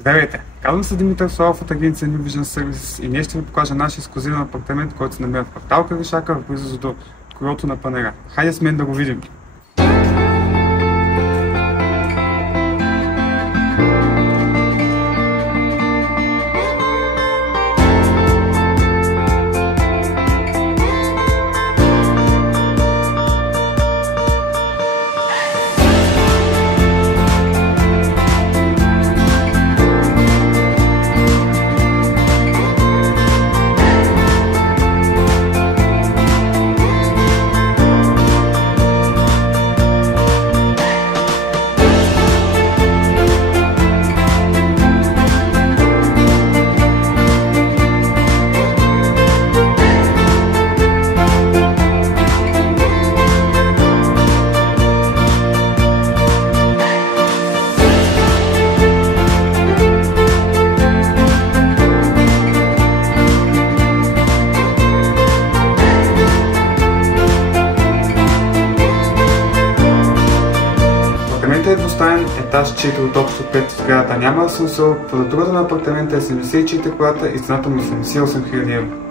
Здравейте! Казвам се Димитър Славов от агенция New Vision Services и днес ще ви покажа нашия ексклузивен апартамент, който се намира в квартал Кавишака в близост до крилото на Панера. Хайде с мен да го видим! Апартаментът е двустаен, етаж 4 от общо 5, в сградата няма асансьор, квадратурата на апартамента е 74 квадрата и цената му е 78 000 евро.